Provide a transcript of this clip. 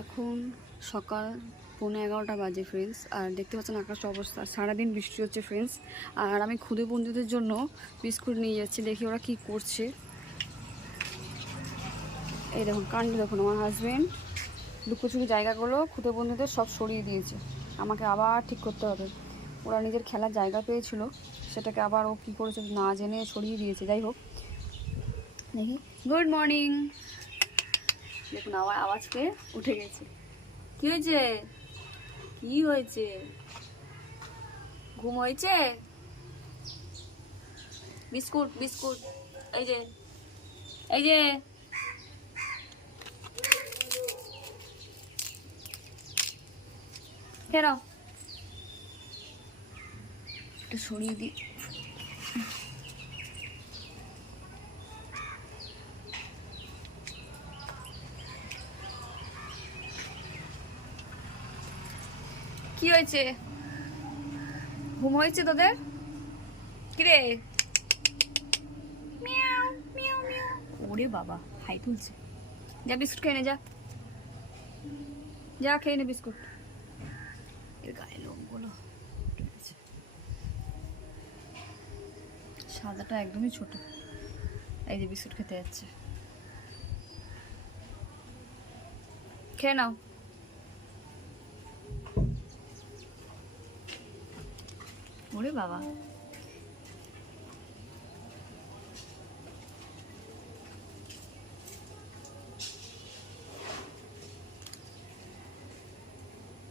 এখন সকাল 11:15 বাজে ফ্রেন্ডস। আর দেখতে পাচ্ছেন আকাশের অবস্থা, সারাদিন বৃষ্টি হচ্ছে ফ্রেন্ডস। আর আমি ক্ষুদে বন্ধুদের জন্য বিস্কুট নিয়ে যাচ্ছি, দেখি ওরা কি করছে। এই দেখুন কাণ্ড, দেখুন আমার হাজব্যান্ড লুকোচুরি জায়গাগুলো ক্ষুদে বন্ধুদের সব সরিয়ে দিয়েছে। আমাকে আবার ঠিক করতে হবে। ওরা নিজের খেলার জায়গা পেয়েছিল, সেটাকে আবার ও কী করেছে না জেনে সরিয়ে দিয়েছে। যাই হোক, দেখি। Good morning. দেখুন আবার আওয়াজ পেয়ে উঠে গেছে। কি হয়েছে? কি হয়েছে? ঘুম হয়েছে? বিস্কুট বিস্কুট, এই যে এই যে কেন একটু সরিয়ে দিই। কি হয়েছে? ঘুম হয়েছে তোদের? কিরে? Meow meow meow. ওরে বাবা, হাই তুলছে। যা বিস্কুট খেয়ে নে, যা যা খেয়ে নে বিস্কুট। এর গায়ে লোমগুলো সাদাটা একদমই ছোট। এই যে বিস্কুট খেতে যাচ্ছে, খেয়ে নাও। ওরে বাবা।